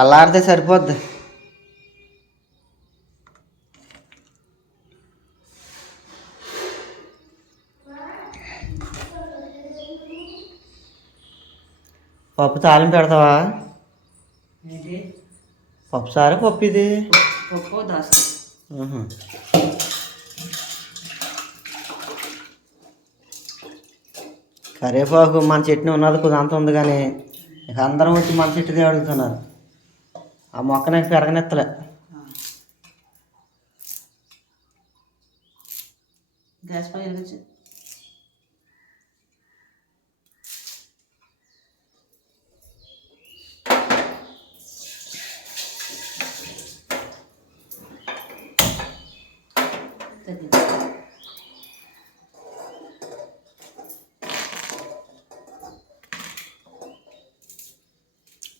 చల్లారితే సరిపోద్ది. పప్పు తాలింపు పెడతావా? పప్పు సారా పప్పు ఇది? పప్పు దాస్తా. కరివేపాకు మన చెట్టుని ఉన్నది కొద్దిగా అంత ఉంది కానీ ఇక అందరం వచ్చి మన చెట్టుదే అడుగుతున్నారు. ఆ మొక్క నాకు పెరగనెత్తలే గ్యాస్ పై వెలిగించు తగ్గించు.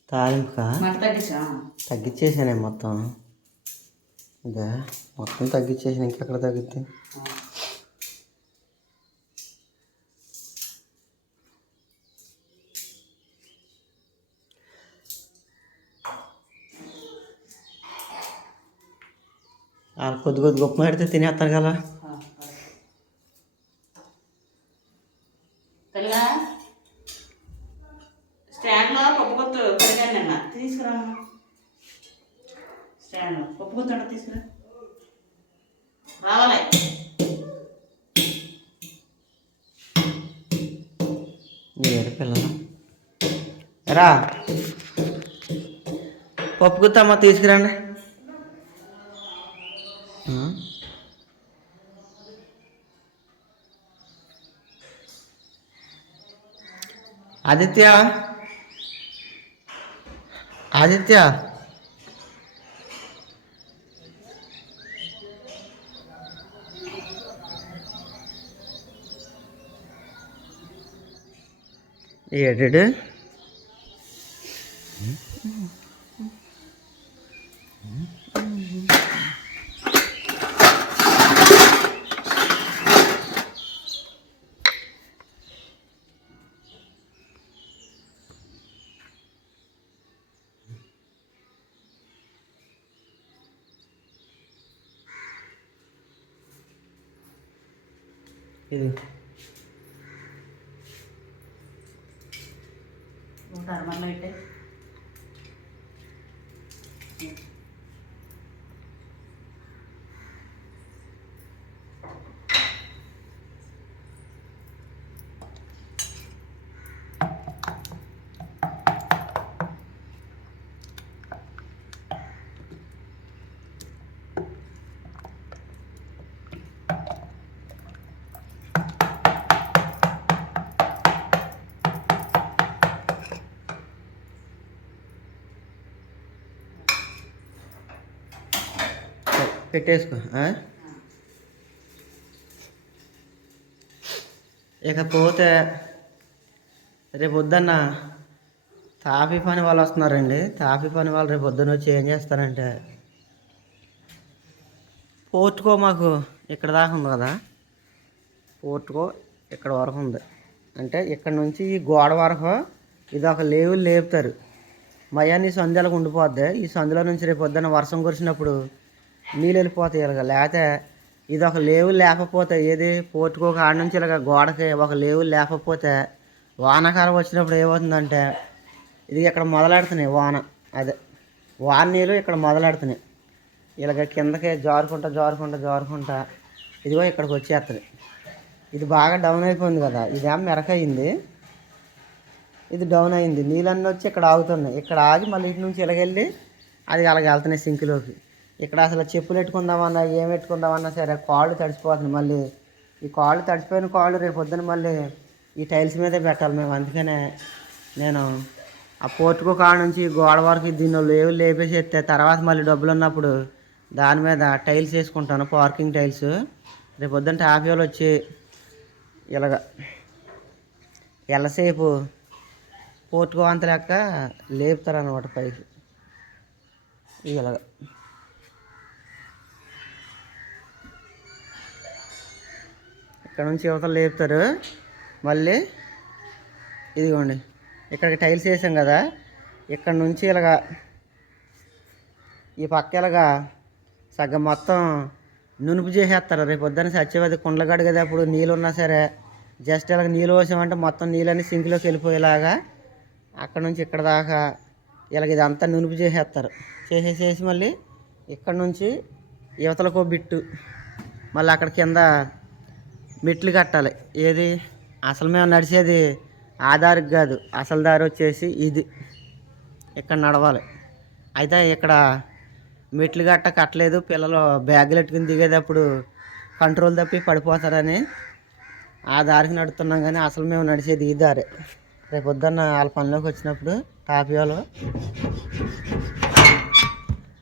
తాలింపుకా మంట తగ్గించా తగ్గించేసానే మొత్తం. ఇదే మొత్తం తగ్గించేసాను ఇంకెక్కడ తగ్గిద్ది? వాళ్ళు కొద్ది కొద్ది గొప్ప పెడితే తినేస్తారు కదా. పప్పు తీసుకురండి. ఆదిత్య. ఆదిత్య. ఏడు ఇది. నూట అరవై పెట్టేసుకో ఇకపోతే రేపు వద్దన్న తాపి పని వాళ్ళు వస్తున్నారండి. తాపి పని వాళ్ళు రేపు పొద్దున వచ్చి ఏం చేస్తారంటే పోర్టుకో మాకు ఇక్కడ దాకా ఉంది కదా. పోర్టుకో ఇక్కడ వరకు ఉంది. అంటే ఇక్కడ నుంచి ఈ గోడ వరకు ఇది ఒక లేవులు లేపుతారు. మయాన్ని ఈ సంధ్యలకు ఉండిపోద్ది. ఈ సందులో నుంచి రేపు పొద్దున్న వర్షం కురిసినప్పుడు నీళ్ళు వెళ్ళిపోతాయి ఇలాగ. లేకపోతే ఇది ఒక లేవు లేకపోతే ఏది? పోర్టుకో కాడ నుంచి ఇలాగ గోడకి ఒక లేవు లేకపోతే వానాకాలం వచ్చినప్పుడు ఏమవుతుందంటే ఇది ఇక్కడ మొదలెడుతున్నాయి వాన. అదే. వాన నీళ్ళు ఇక్కడ మొదలెడుతున్నాయి. ఇలాగ కిందకి జారుకుంటా జారుకుంటా జారుకుంటా ఇదిగో ఇక్కడికి వచ్చేస్తుంది. ఇది బాగా డౌన్ అయిపోయింది కదా. ఇదేమో మెరకయింది? ఇది డౌన్ అయింది. నీళ్ళన్నీ వచ్చి ఇక్కడ ఆగుతున్నాయి. ఇక్కడ ఆగి మళ్ళీ ఇటు నుంచి ఇలాగెళ్ళి అది అలాగ వెళ్తున్నాయి సింక్లోకి. ఇక్కడ అసలు చెప్పులు పెట్టుకుందామన్నా ఏం పెట్టుకుందామన్నా సరే కాళ్ళు తడిచిపోతుంది మళ్ళీ. ఈ కాళ్ళు తడిచిపోయిన కాళ్ళు రేపు పొద్దున మళ్ళీ ఈ టైల్స్ మీదే పెట్టాలి మేము. అందుకనే నేను ఆ పోర్టుకు కాడ నుంచి గోడ వరకు దీన్ని లేవు లేపేసి ఎత్తే తర్వాత మళ్ళీ డబ్బులు ఉన్నప్పుడు దాని మీద టైల్స్ వేసుకుంటాను పార్కింగ్ టైల్స్. రేపు పొద్దున టాపీ వచ్చి ఇలాగ ఎల్లసేపు పోర్టుకో అంత లెక్క లేపుతారనమాట పైకి. ఇలాగ. ఇక్కడ నుంచి యువతలు లేపుతారు. మళ్ళీ ఇదిగోండి ఇక్కడికి టైల్స్ వేసాం కదా ఇక్కడ నుంచి ఇలాగా ఈ పక్క ఇలాగా సగం మొత్తం నునుపు చేసేస్తారు. రేపు పొద్దున్న సత్యవతి కుండలగాడు కదా అప్పుడు నీళ్ళు ఉన్నా సరే జస్ట్ ఇలాగ నీళ్ళు పోసామంటే మొత్తం నీళ్ళని సింక్లోకి వెళ్ళిపోయేలాగా అక్కడ నుంచి ఇక్కడ దాకా ఇలాగ ఇదంతా నునుపు చేసేస్తారు. చేసేసేసి మళ్ళీ ఇక్కడ నుంచి యువతలకు బిట్టు. మళ్ళీ అక్కడ కింద మెట్లు కట్టాలి. ఏది? అసలు మేము నడిచేది ఆ దారికి కాదు. అసలు దారి వచ్చేసి ఇది. ఇక్కడ నడవాలి. అయితే ఇక్కడ మెట్లు గట్ట కట్టలేదు. పిల్లలు బ్యాగులు ఎట్టుకుని దిగేటప్పుడు కంట్రోల్ తప్పి పడిపోతారని ఆ దారికి నడుతున్నాం కానీ అసలు మేము నడిచేది ఈ దారి. రేపు పొద్దున్న వాళ్ళ పనిలోకి వచ్చినప్పుడు టాపియాలో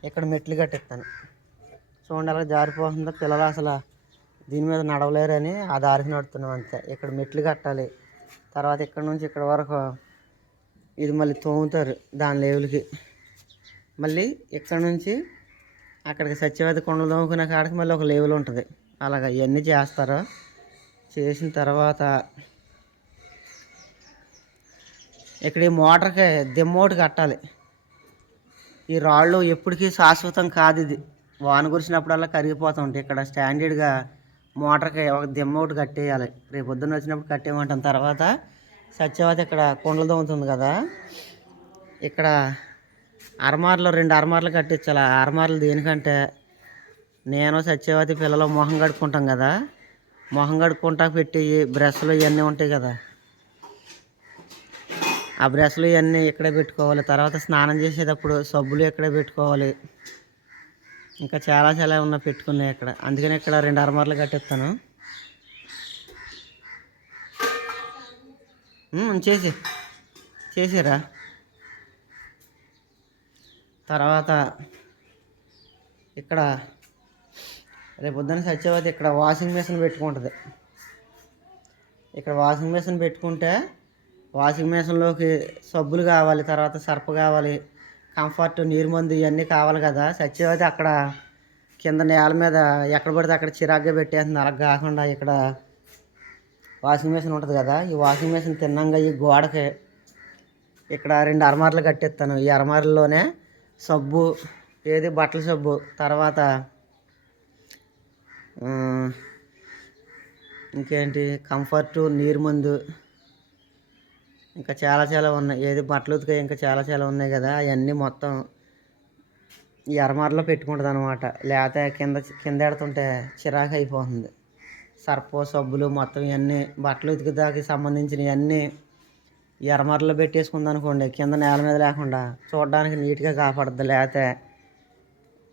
ఇక్కడ మెట్లు కట్టిస్తాను. చూడండి అలా జారిపోతుందో పిల్లలు అసలు దీని మీద నడవలేరని ఆ దారికి నడుతున్నాం అంతే. ఇక్కడ మెట్లు కట్టాలి. తర్వాత ఇక్కడ నుంచి ఇక్కడ వరకు ఇది మళ్ళీ తోముతారు దాని లేవులకి. మళ్ళీ ఇక్కడ నుంచి అక్కడికి సత్యవేద కొండలు తోముకునే కాడికి మళ్ళీ ఒక లేవులు ఉంటుంది. అలాగ ఇవన్నీ చేస్తారు. చేసిన తర్వాత ఇక్కడ ఈ మోటార్కి దిమ్మోటి కట్టాలి. ఈ రాళ్ళు ఎప్పటికీ శాశ్వతం కాదు ఇది. వాన కురిసినప్పుడల్లా కరిగిపోతూ ఉంటాయి. ఇక్కడ స్టాండర్డ్గా మోటార్కి ఒక దిమ్మ ఒకటి కట్టేయాలి. రేపు పొద్దున్న వచ్చినప్పుడు కట్టేయమంటాం. తర్వాత సత్యవతి ఇక్కడ కొండలు దొంగతుంది కదా ఇక్కడ అరమార్లు రెండు అరమార్లు కట్టించాలి. ఆ అరమార్లు దేనికంటే నేను సత్యవతి పిల్లలు మొహం కడుక్కుంటాం కదా మొహం కడుక్కుంటా పెట్టి బ్రష్లు ఇవన్నీ ఉంటాయి కదా ఆ బ్రష్లు ఇవన్నీ ఇక్కడే పెట్టుకోవాలి. తర్వాత స్నానం చేసేటప్పుడు సబ్బులు ఇక్కడే పెట్టుకోవాలి. ఇంకా చాలా చాలా ఉన్న పెట్టుకున్నాయి ఇక్కడ అందుకని ఇక్కడ రెండు అరమార్లు కట్టిస్తాను. చేసి చేసిరా. తర్వాత ఇక్కడ రేపు పొద్దున్న సత్యవతి ఇక్కడ వాషింగ్ మిషన్ పెట్టుకుంటుంది. ఇక్కడ వాషింగ్ మిషన్ పెట్టుకుంటే వాషింగ్ మిషన్లోకి సబ్బులు కావాలి తర్వాత సర్ఫ్ కావాలి కంఫర్ట్ నీరు మందు ఇవన్నీ కావాలి కదా. సత్యవతి అక్కడ కింద నేల మీద ఎక్కడ పడితే అక్కడ చిరాగ్గా పెట్టేస్తుంది. అలా కాకుండా ఇక్కడ వాషింగ్ మిషన్ ఉంటుంది కదా. ఈ వాషింగ్ మిషన్ తిన్నాక ఈ గోడకి ఇక్కడ రెండు అరమార్లు కట్టిస్తాను. ఈ అరమార్లలోనే సబ్బు ఏది బట్టల సబ్బు తర్వాత ఇంకేంటి? కంఫర్టు నీరు మందు ఇంకా చాలా చాలా ఉన్నాయి. ఏది బట్టలు ఉతికాయి ఇంకా చాలా చాలా ఉన్నాయి కదా. అవన్నీ మొత్తం ఈ పెట్టుకుంటుంది అనమాట లేకపోతే కింద కింద ఎడుతుంటే చిరాకు అయిపోతుంది. సర్పో సబ్బులు మొత్తం ఇవన్నీ బట్టలు ఉతికిదాకి సంబంధించినవి అన్నీ ఈ పెట్టేసుకుంది అనుకోండి కింద నేల మీద లేకుండా చూడడానికి నీట్గా కాపాడుద్ది. లేకపోతే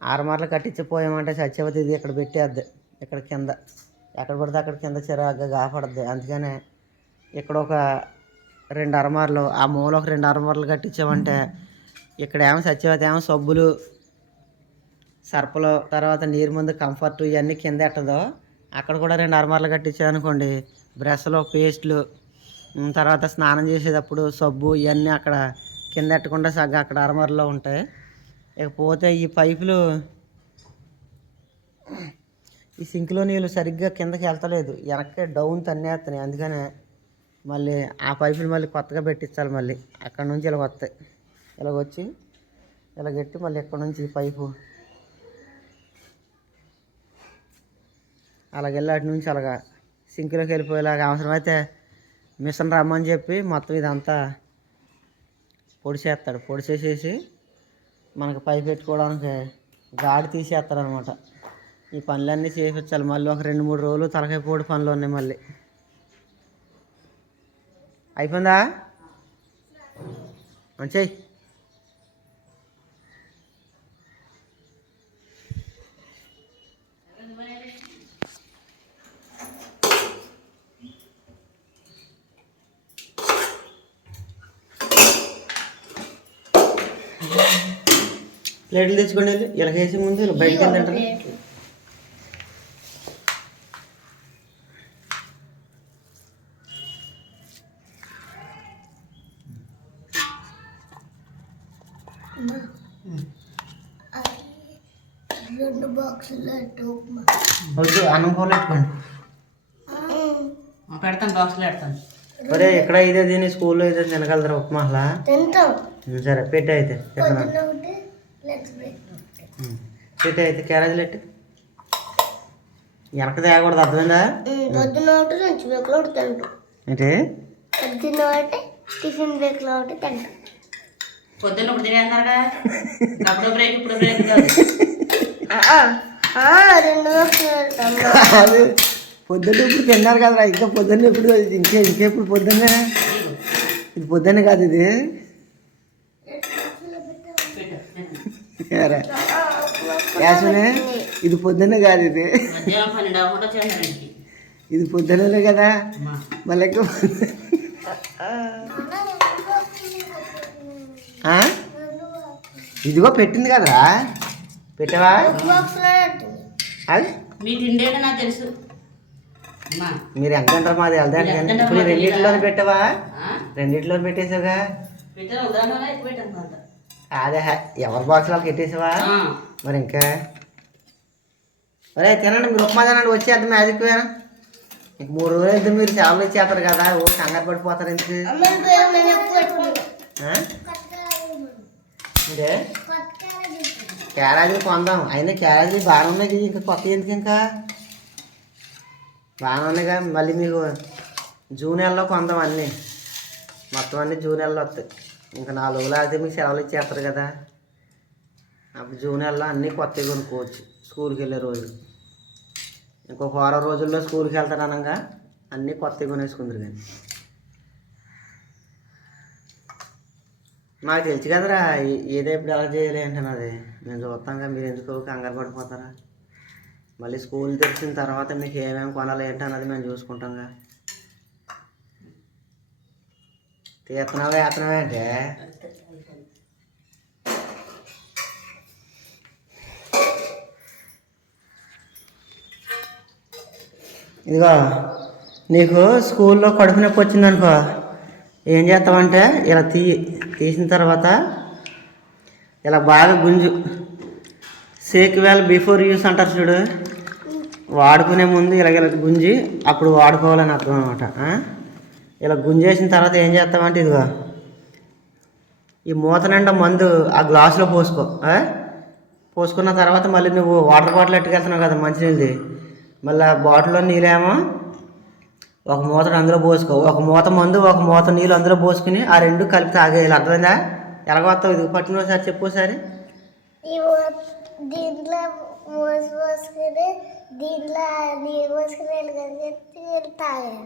అరమార్లు కట్టించిపోయామంటే సత్యవతి ఇది ఇక్కడ పెట్టేద్ది. ఇక్కడ కింద ఎక్కడ పడితే అక్కడ కింద చిరాగ్గా కాపాడుద్ది. అందుకనే ఇక్కడ ఒక రెండు అరమార్లు ఆ మూల ఒక రెండు అరమార్లు కట్టించామంటే ఇక్కడ ఏమో సత్యవతి ఏమో సబ్బులు సర్పలు తర్వాత నీరు ముందు కంఫర్ట్ ఇవన్నీ కింద ఎట్టదో. అక్కడ కూడా రెండు అరమార్లు కట్టించామనుకోండి బ్రష్లు పేస్ట్లు తర్వాత స్నానం చేసేటప్పుడు సబ్బు ఇవన్నీ అక్కడ కింద ఎట్టకుండా సగ్గా అక్కడ అరమార్లో ఉంటాయి. ఇకపోతే ఈ పైపులు ఈ సింక్లో నీళ్ళు సరిగ్గా కిందకి వెళ్తలేదు. వెనక్కి డౌన్ తన్నేస్తున్నాయి. అందుకనే మళ్ళీ ఆ పైపులు మళ్ళీ కొత్తగా పెట్టించాలి మళ్ళీ. అక్కడ నుంచి ఇలా వస్తాయి. ఇలాగ వచ్చి ఇలా పెట్టి మళ్ళీ ఇక్కడ నుంచి ఈ పైపు? అలాగెళ్ళి అటు నుంచి అలాగా సింక్లోకి వెళ్ళిపోయేలాగా అవసరమైతే మిషన్ రమ్మని చెప్పి మొత్తం ఇదంతా పొడి చేస్తాడు పొడి చేసేసి మనకు పై పెట్టుకోవడానికి గాడి తీసేస్తాడు అనమాట ఈ పనులన్నీ చేయించాలి మళ్ళీ ఒక రెండు మూడు రోజులు తలకాయ పొడి పనులు ఉన్నాయి మళ్ళీ. అయిపోయిందా? మంచి ప్లేట్లు తెచ్చుకోండి వెళ్ళి ఇలా వేసే ముందు ఇలా బయటికి రెండు బాక్సులు ఉప్మా. వద్దు పెట్టుకోండి. పెడతాను బాక్స్లో పెడతాను. ఒరే ఇక్కడ ఇదే దీని స్కూల్లో ఇదే తినగలరా ఉప్మాలా తింటాం. సరే పెట్టు అయితే పెట్టు అయితే క్యారేజీలు పెట్టు. వెనక తేగకూడదు అర్థమైందా? పొద్దున ఒకటి లంచ్ బ్రేక్లో ఒకటి తింటాం. ఏంటి? పొద్దున్న ఒకటి టిఫిన్ బ్రేక్లో ఒకటి తింటాం. పొద్దున్న ఇప్పుడు తినేస్తున్నారుగా అప్పుడు బ్రేక్ ఇప్పుడు బ్రేక్. కాదు పొద్దున్న ఇప్పుడు తిన్నారు కదరా ఇంకా పొద్దున్న ఇప్పుడు ఇంకే ఇంకెప్పుడు పొద్దున్నే? ఇది పొద్దున్న కాదు ఇది. యాసనే ఇది పొద్దున్న కాదు ఇది. ఇది పొద్దున్నలే కదా? మళ్ళీ? ఇదిగో పెట్టింది కదరా. పెట్టావా? బాక్స్లో అది? మీ నాకు తెలుసు. అమ్మా. మీరు ఎంత అంటారు మాది వెళ్దాం ఇప్పుడు రెండిట్లో పెట్టావా? రెండిట్లో పెట్టేసావుగా? అదే ఎవరి బాక్స్ వాళ్ళకి పెట్టేసావా? మరి ఇంకా? ఒరే తినండి మీరు ఉప్మా తినండి వచ్చేద్దాం మ్యాజిక్ వేనా ఇంక మూడు రోజులు అయితే మీరు సేవలు ఇచ్చేస్తారు కదా ఓ కంగారు పడిపోతారు ఎందుకు అంటే క్యారేజీలు కొందాం. అయినా క్యారేజీలు బాగానే ఉన్నాయి కదా ఇంకా కొత్త ఎందుకు ఇంకా? బాగానే ఉన్నాయి కదా. మళ్ళీ మీకు జూన్ నెలలో కొందాం అన్నీ. మొత్తం అన్నీ జూన్ నెలలో వస్తాయి. ఇంకా నాలుగు రోజులు మీకు సెలవులు ఇచ్చేస్తారు కదా. అప్పుడు జూన్ నెలలో అన్నీ కొత్తవి కొనుక్కోవచ్చు. స్కూల్కి వెళ్ళే రోజు ఇంకొక వారం రోజుల్లో స్కూల్కి వెళ్తాను అనగా అన్నీ కొత్తవి కొనేసుకుందరు కానీ. నాకు తెలుసు కదరా ఏదైపు ఏదో ఎలా చేయాలి ఏంటన్నది నేను చూస్తాం కదా మీరు ఎందుకు కంగారు పడిపోతారా? మళ్ళీ స్కూల్ తెరిచిన తర్వాత మీకు ఏమేమి కొనాలి ఏంటన్నది మేము చూసుకుంటాంగా తీస్తున్నావా వేస్తున్నావా అంటే? ఇదిగో నీకు స్కూల్లో కడుపు నొప్పి వచ్చిందనుకో ఏం చేస్తామంటే ఇలా తీ తీసిన తర్వాత ఇలా బాగా గుంజు. సేక్ వేల్ బిఫోర్ యూస్ అంటారు చూడు. వాడుకునే ముందు ఇలా ఇలా గుంజి అప్పుడు వాడుకోవాలని అర్థం అనమాట ఇలా గుంజేసిన తర్వాత ఏం చేస్తామంటే ఇదిగో. ఈ మూత నిండా మందు ఆ గ్లాసులో పోసుకో. పోసుకున్న తర్వాత మళ్ళీ నువ్వు వాటర్ బాటిల్ ఎట్టుకెళ్తున్నావు కదా మంచినీళ్ళది. మళ్ళీ ఆ బాటిల్లో నీళ్ళేమో ఒక మూత అందులో పోసుకో. ఒక మూత మందు ఒక మూత నీళ్ళు అందులో పోసుకుని ఆ రెండు కలిపి తాగేయాలి. అర్థమైందా? ఎలాగొస్తావు ఇది పట్టిన ఒకసారి చెప్పు ఒకసారి. ఈ మో- దీంట్లో మోసి పోసుకుని దీంట్లో నీరు పోసుకుని వెళ్ళి తాగాలి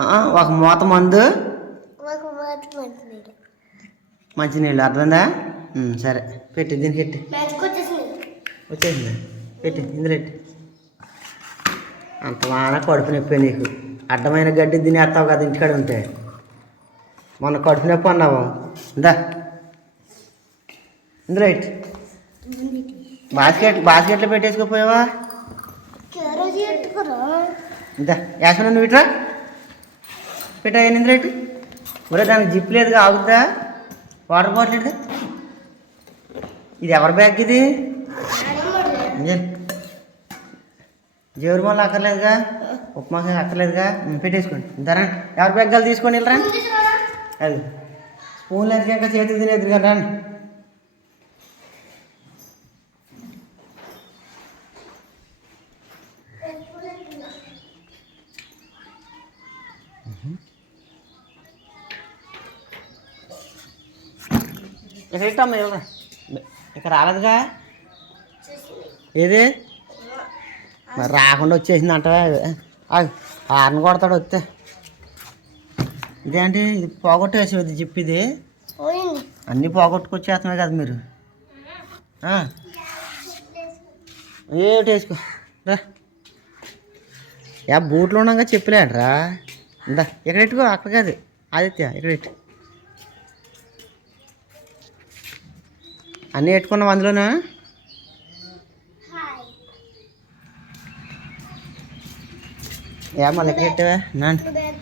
ఆ, ఒక మూత మందు ఒక మూత మంచినీళ్ళు మంచినీళ్ళు అర్థమైందా? సరే. పెట్టి దీనికి పెట్టి. వచ్చేసింది. పెట్టి ఇందులో పెట్టి. అంత వాన కడుపు నొప్పి నీకు. అడ్డమైన గడ్డి తినేస్తావు కదా ఇంటికాడ ఉంటే. మొన్న కడుపు నొప్పి అన్నావు. ఇందా. పెట్టి బాస్కెట్ బాస్కెట్లో పెట్టేసుకోపోయావా? ఇందా. యాసన నువ్వు ఇట్రా. పెట్టా ఇందులో పెట్టి ఒరే దానికి జిప్ లేదుగా ఆగుద్దా? వాటర్ బాటిల్ ఇది ఇది ఎవరి బ్యాగ్ ఇది? జేవురు మళ్ళీ అక్కర్లేదుగా? ఉప్మా అక్కర్లేదుగా. పెట్టేసుకోండి. ధర ఎవరి బ్యాగ్గాలు తీసుకొని వెళ్ళరా అది. స్పూన్లు ఎదిగాక చేతులు తినేది కదా రండి. ఇక్కడ ఇట్టమ్మా ఇక్కడ రాలేదుగా? ఏది? మరి రాకుండా వచ్చేసింది అంటవా? ఆరని కొడతాడు వస్తే ఇదేంటి? ఇది పోగొట్టేసేది జిప్ ఇది అన్నీ పోగొట్టుకొచ్చేస్తున్నాయి కదా మీరు. ఏమిటి వేసుకో? రా. యా బూట్లు ఉండగా చెప్పలేంట్రా. ఇందా ఇక్కడ పెట్టుకో అక్కడ కాదు ఆదిత్య ఇక్కడ పెట్టు. అన్నీ పెట్టుకున్నావు అందులోనా? ఏ మళ్ళీ ఎక్కడ పెట్టావా నాన్న బ్యాగ్